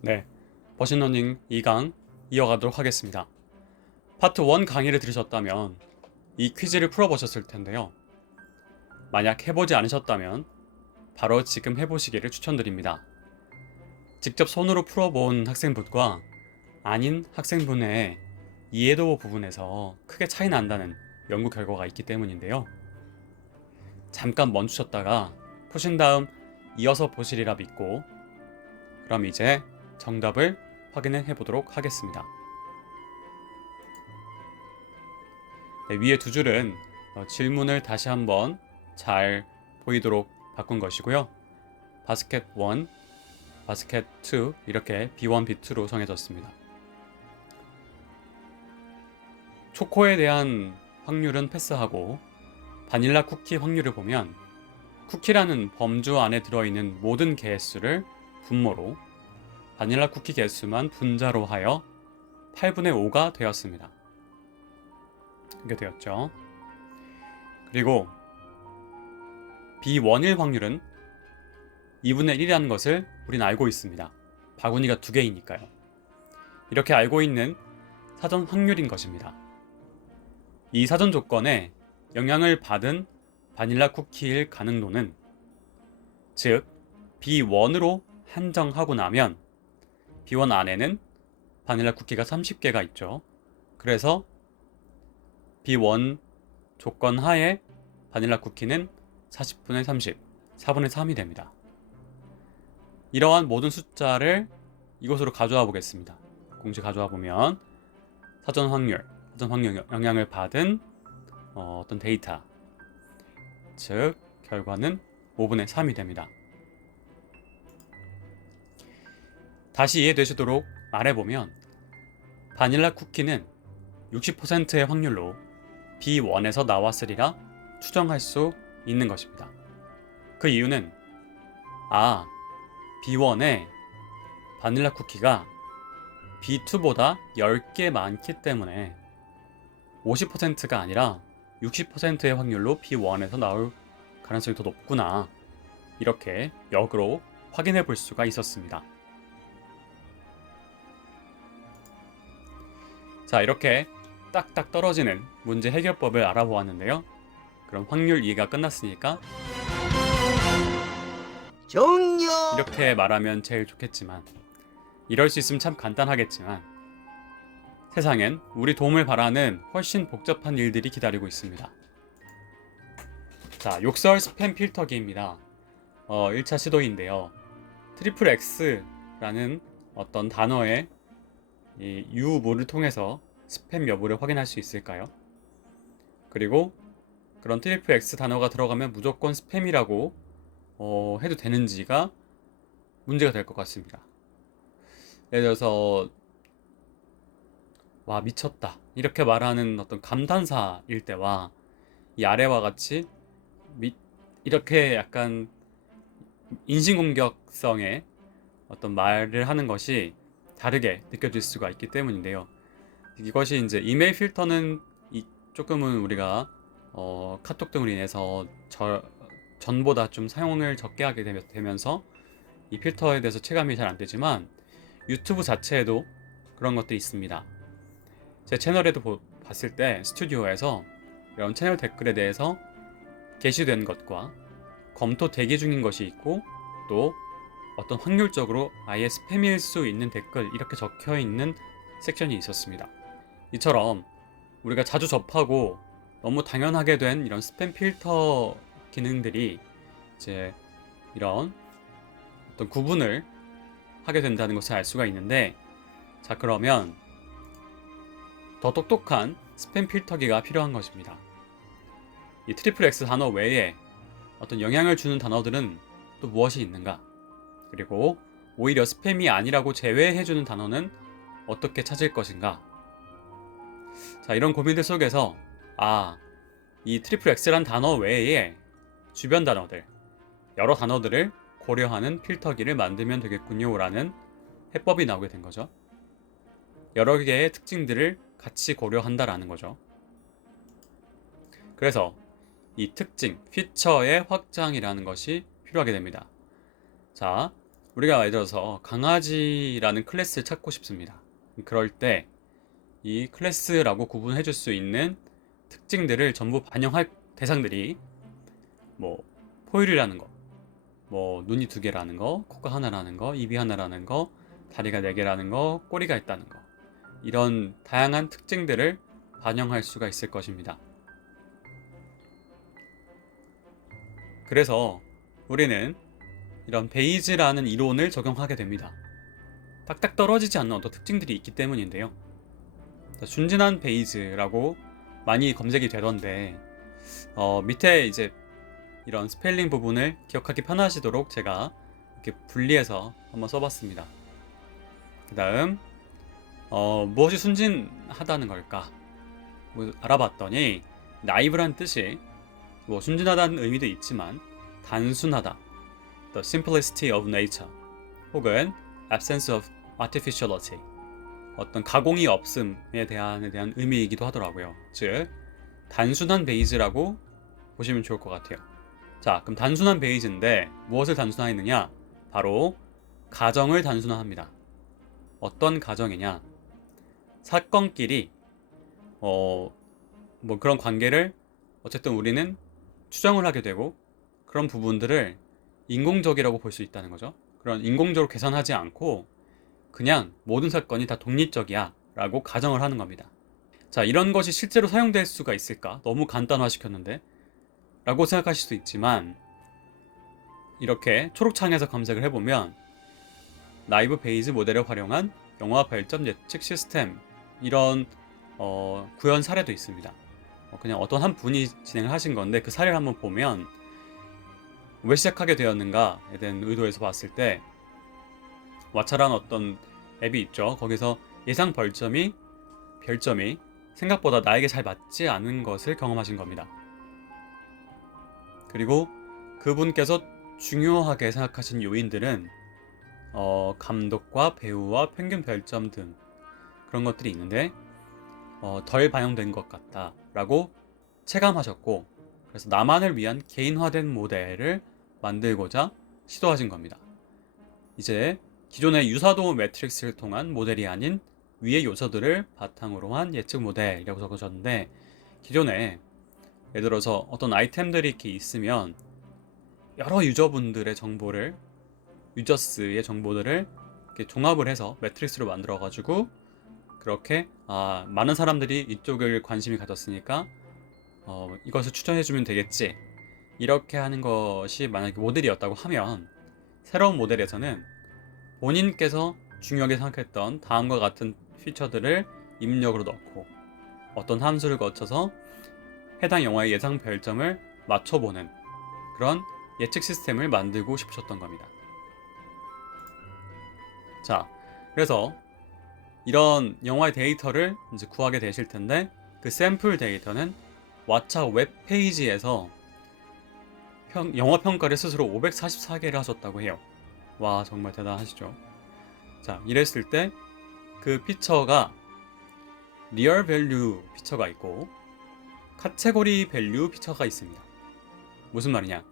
네, 머신러닝 2강 이어가도록 하겠습니다. 파트 1 강의를 들으셨다면 이 퀴즈를 풀어보셨을 텐데요. 만약 해보지 않으셨다면 바로 지금 해보시기를 추천드립니다. 직접 손으로 풀어본 학생분과 아닌 학생분의 이해도 부분에서 크게 차이 난다는 연구 결과가 있기 때문인데요. 잠깐 멈추셨다가 푸신 다음 이어서 보시리라 믿고, 그럼 이제 정답을 확인해 보도록 하겠습니다. 네, 위에 두 줄은 질문을 다시 한번 잘 보이도록 바꾼 것이고요. 바스켓 1, 바스켓 2 이렇게 B1, B2로 정해졌습니다. 초코에 대한 확률은 패스하고 바닐라 쿠키 확률을 보면 쿠키라는 범주 안에 들어있는 모든 개수를 분모로, 바닐라 쿠키 개수만 분자로 하여 8분의 5가 되었습니다. 이게 되었죠. 그리고 B1일 확률은 2분의 1이라는 것을 우리는 알고 있습니다. 바구니가 두 개이니까요. 이렇게 알고 있는 사전 확률인 것입니다. 이 사전 조건에 영향을 받은 바닐라 쿠키일 가능도는, 즉 B1으로 한정하고 나면 B1 안에는 바닐라 쿠키가 30개가 있죠. 그래서 B1 조건 하에 바닐라 쿠키는 40분의 30, 4분의 3이 됩니다. 이러한 모든 숫자를 이곳으로 가져와 보겠습니다. 공식 가져와 보면 사전 확률 영향을 받은 어떤 데이터, 즉 결과는 5분의 3이 됩니다. 다시 이해되시도록 말해보면 바닐라 쿠키는 60%의 확률로 B1에서 나왔으리라 추정할 수 있는 것입니다. 그 이유는 B1에 바닐라 쿠키가 B2보다 10개 많기 때문에 50%가 아니라 60%의 확률로 B1에서 나올 가능성이 더 높구나, 이렇게 역으로 확인해 볼 수가 있었습니다. 자, 이렇게 딱딱 떨어지는 문제 해결법을 알아보았는데요. 그럼 확률 이해가 끝났으니까 종료! 이렇게 말하면 제일 좋겠지만, 이럴 수 있으면 참 간단하겠지만 세상엔 우리 도움을 바라는 훨씬 복잡한 일들이 기다리고 있습니다. 자, 욕설 스팸 필터기입니다. 1차 시도인데요. 트리플 X라는 어떤 단어의 이 유무를 통해서 스팸 여부를 확인할 수 있을까요? 그리고 그런 트리플 X 단어가 들어가면 무조건 스팸이라고 해도 되는지가 문제가 될 것 같습니다. 예를 들어서 와 미쳤다 이렇게 말하는 어떤 감탄사일 때와 이 아래와 같이 이렇게 약간 인신공격성의 어떤 말을 하는 것이 다르게 느껴질 수가 있기 때문인데요. 이것이 이제 이메일 필터는 조금은 우리가 카톡 등으로 인해서 전보다 좀 사용을 적게 하게 되면서 이 필터에 대해서 체감이 잘 안 되지만 유튜브 자체에도 그런 것들이 있습니다. 제 채널에도 봤을 때 스튜디오에서 이런 채널 댓글에 대해서 게시된 것과 검토 대기 중인 것이 있고, 또 어떤 확률적으로 아예 스팸일 수 있는 댓글 이렇게 적혀 있는 섹션이 있었습니다. 이처럼 우리가 자주 접하고 너무 당연하게 된 이런 스팸 필터 기능들이 이제 이런 어떤 구분을 하게 된다는 것을 알 수가 있는데, 자, 그러면 더 똑똑한 스팸 필터기가 필요한 것입니다. 이 트리플 X 단어 외에 어떤 영향을 주는 단어들은 또 무엇이 있는가? 그리고 오히려 스팸이 아니라고 제외해주는 단어는 어떻게 찾을 것인가? 자, 이런 고민들 속에서 이 트리플 X란 단어 외에 주변 단어들, 여러 단어들을 고려하는 필터기를 만들면 되겠군요 라는 해법이 나오게 된 거죠. 여러 개의 특징들을 같이 고려한다라는 거죠. 그래서 이 특징, 피처의 확장이라는 것이 필요하게 됩니다. 자, 우리가 예를 들어서 강아지라는 클래스를 찾고 싶습니다. 그럴 때 이 클래스라고 구분해 줄 수 있는 특징들을 전부 반영할 대상들이 뭐 포유류라는 거, 뭐 눈이 두 개라는 거, 코가 하나라는 거, 입이 하나라는 거, 다리가 네 개라는 거, 꼬리가 있다는 거, 이런 다양한 특징들을 반영할 수가 있을 것입니다. 그래서 우리는 이런 베이즈라는 이론을 적용하게 됩니다. 딱딱 떨어지지 않는 어떤 특징들이 있기 때문인데요. 순진한 베이즈라고 많이 검색이 되던데 밑에 이제 이런 스펠링 부분을 기억하기 편하시도록 제가 이렇게 분리해서 한번 써봤습니다. 그 다음 무엇이 순진하다는 걸까? 뭐 알아봤더니 나이브란 뜻이 뭐 순진하다는 의미도 있지만 단순하다, the simplicity of nature, 혹은 absence of artificiality, 어떤 가공이 없음에 대한 의미이기도 하더라고요. 즉 단순한 베이즈라고 보시면 좋을 것 같아요. 자, 그럼 단순한 베이즈인데 무엇을 단순화했느냐? 바로 가정을 단순화합니다. 어떤 가정이냐? 사건끼리 뭐 그런 관계를 어쨌든 우리는 추정을 하게 되고, 그런 부분들을 인공적이라고 볼 수 있다는 거죠. 그런 인공적으로 계산하지 않고 그냥 모든 사건이 다 독립적이야 라고 가정을 하는 겁니다. 자, 이런 것이 실제로 사용될 수가 있을까? 너무 간단화시켰는데 라고 생각하실 수도 있지만, 이렇게 초록창에서 검색을 해보면 나이브 베이즈 모델을 활용한 영화 별점 예측 시스템, 이런 구현 사례도 있습니다. 그냥 어떤 한 분이 진행을 하신 건데, 그 사례를 한번 보면 왜 시작하게 되었는가에 대한 의도에서 봤을 때, 왓챠라는 어떤 앱이 있죠. 거기서 예상 별점이 생각보다 나에게 잘 맞지 않은 것을 경험하신 겁니다. 그리고 그분께서 중요하게 생각하신 요인들은 감독과 배우와 평균 별점 등 그런 것들이 있는데 덜 반영된 것 같다 라고 체감하셨고, 그래서 나만을 위한 개인화된 모델을 만들고자 시도하신 겁니다. 이제 기존의 유사도 매트릭스를 통한 모델이 아닌 위의 요소들을 바탕으로 한 예측 모델이라고 적어졌는데, 기존에 예를 들어서 어떤 아이템들이 이렇게 있으면 여러 유저분들의 정보를, 유저스의 정보들을 이렇게 종합을 해서 매트릭스로 만들어 가지고, 그렇게 많은 사람들이 이쪽을 관심이 가졌으니까 이것을 추천해주면 되겠지, 이렇게 하는 것이 만약에 모델이었다고 하면, 새로운 모델에서는 본인께서 중요하게 생각했던 다음과 같은 피처들을 입력으로 넣고 어떤 함수를 거쳐서 해당 영화의 예상 별점을 맞춰보는 그런 예측 시스템을 만들고 싶으셨던 겁니다. 자, 그래서 이런 영화의 데이터를 이제 구하게 되실 텐데, 그 샘플 데이터는 왓챠 웹페이지에서 영화 평가를 스스로 544개를 하셨다고 해요. 와, 정말 대단하시죠. 자, 이랬을 때 그 피처가 리얼 밸류 피처가 있고 카테고리 밸류 피처가 있습니다. 무슨 말이냐?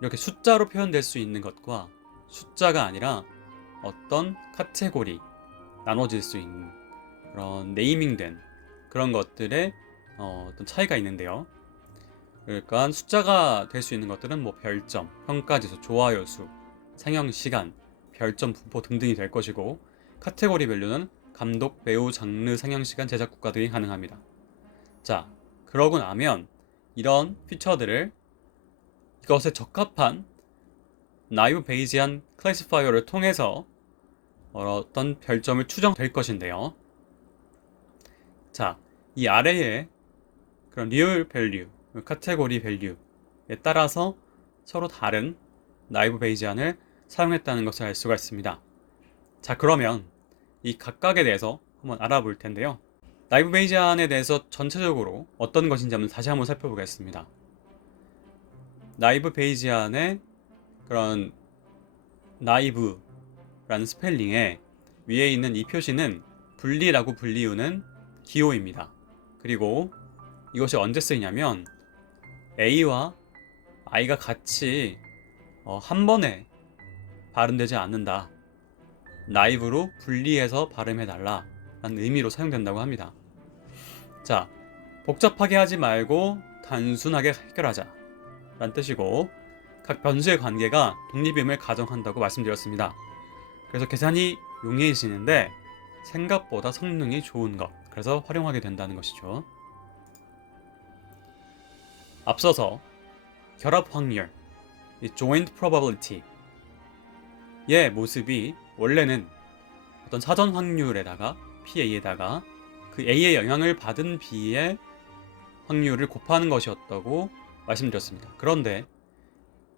이렇게 숫자로 표현될 수 있는 것과 숫자가 아니라 어떤 카테고리, 나눠질 수 있는 그런 네이밍된 그런 것들의 어떤 차이가 있는데요. 그러니까 숫자가 될 수 있는 것들은 뭐 별점, 평가지수, 좋아요 수, 상영 시간, 별점 분포 등등이 될 것이고, 카테고리 밸류는 감독, 배우, 장르, 상영 시간, 제작 국가 등이 가능합니다. 자, 그러고 나면 이런 피처들을 이것에 적합한 나이브 베이지안 클래시파이어를 통해서 어떤 별점을 추정될 것인데요. 자, 이 아래에 그런 리얼 밸류, 카테고리 밸류에 따라서 서로 다른 나이브 베이지안을 사용했다는 것을 알 수가 있습니다. 자, 그러면 이 각각에 대해서 한번 알아볼 텐데요. 나이브 베이지안에 대해서 전체적으로 어떤 것인지 다시 한번 살펴보겠습니다. 나이브 베이지안의 그런 나이브라는 스펠링에 위에 있는 이 표시는 분리라고 불리우는 기호입니다. 그리고 이것이 언제 쓰이냐면 A와 I가 같이 한 번에 발음되지 않는다. 나이브로 분리해서 발음해달라 라는 의미로 사용된다고 합니다. 자, 복잡하게 하지 말고 단순하게 해결하자 라는 뜻이고, 각 변수의 관계가 독립임을 가정한다고 말씀드렸습니다. 그래서 계산이 용이해지는데 생각보다 성능이 좋은 것, 그래서 활용하게 된다는 것이죠. 앞서서 결합 확률, 이 joint probability 의 모습이 원래는 어떤 사전 확률에다가 PA에다가 그 A의 영향을 받은 B의 확률을 곱하는 것이었다고 말씀드렸습니다. 그런데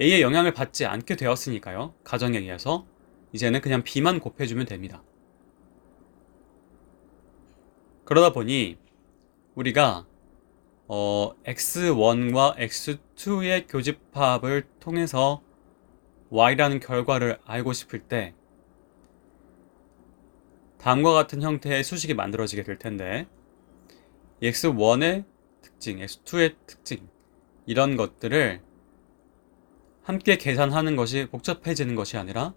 A의 영향을 받지 않게 되었으니까요, 가정에 의해서 이제는 그냥 B만 곱해주면 됩니다. 그러다 보니 우리가 x1과 x2의 교집합을 통해서 y라는 결과를 알고 싶을 때 다음과 같은 형태의 수식이 만들어지게 될 텐데, x1의 특징, x2의 특징, 이런 것들을 함께 계산하는 것이 복잡해지는 것이 아니라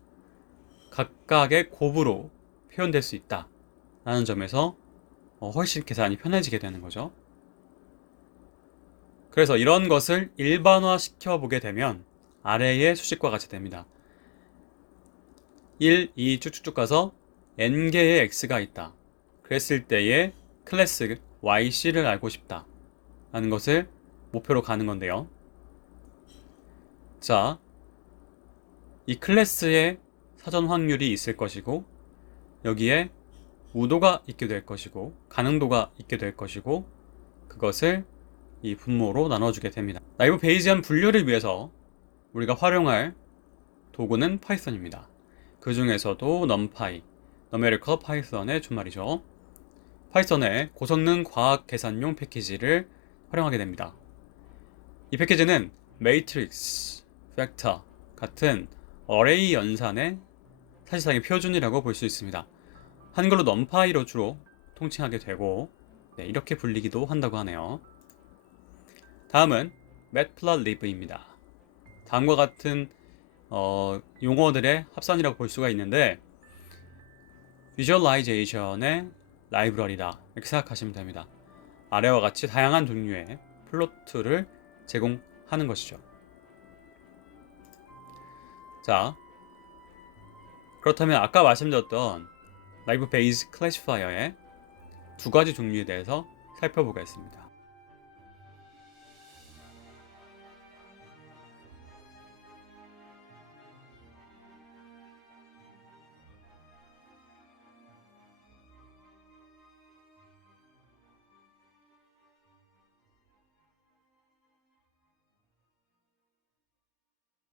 각각의 곱으로 표현될 수 있다 라는 점에서 훨씬 계산이 편해지게 되는 거죠. 그래서 이런 것을 일반화 시켜보게 되면 아래의 수식과 같이 됩니다. 1, 2 쭉쭉쭉 가서 n개의 x가 있다. 그랬을 때의 클래스 yc를 알고 싶다 라는 것을 목표로 가는 건데요. 자, 이 클래스에 사전 확률이 있을 것이고, 여기에 우도가 있게 될 것이고, 가능도가 있게 될 것이고, 그것을 이 분모로 나눠주게 됩니다. 나이브 베이지안 분류를 위해서 우리가 활용할 도구는 파이썬입니다. 그 중에서도 numpy, numerical python의 준말이죠. 파이썬의 고성능 과학 계산용 패키지를 활용하게 됩니다. 이 패키지는 매트릭스, 벡터 같은 어레이 연산의 사실상의 표준이라고 볼 수 있습니다. 한글로 numpy로 주로 통칭하게 되고, 이렇게 불리기도 한다고 하네요. 다음은 matplotlib입니다. 다음과 같은 용어들의 합산이라고 볼 수가 있는데, 비주얼라이제이션의 라이브러리다 이렇게 생각하시면 됩니다. 아래와 같이 다양한 종류의 플로트를 제공하는 것이죠. 자, 그렇다면 아까 말씀드렸던 나이브 베이스 클래시파이어의 두 가지 종류에 대해서 살펴보겠습니다.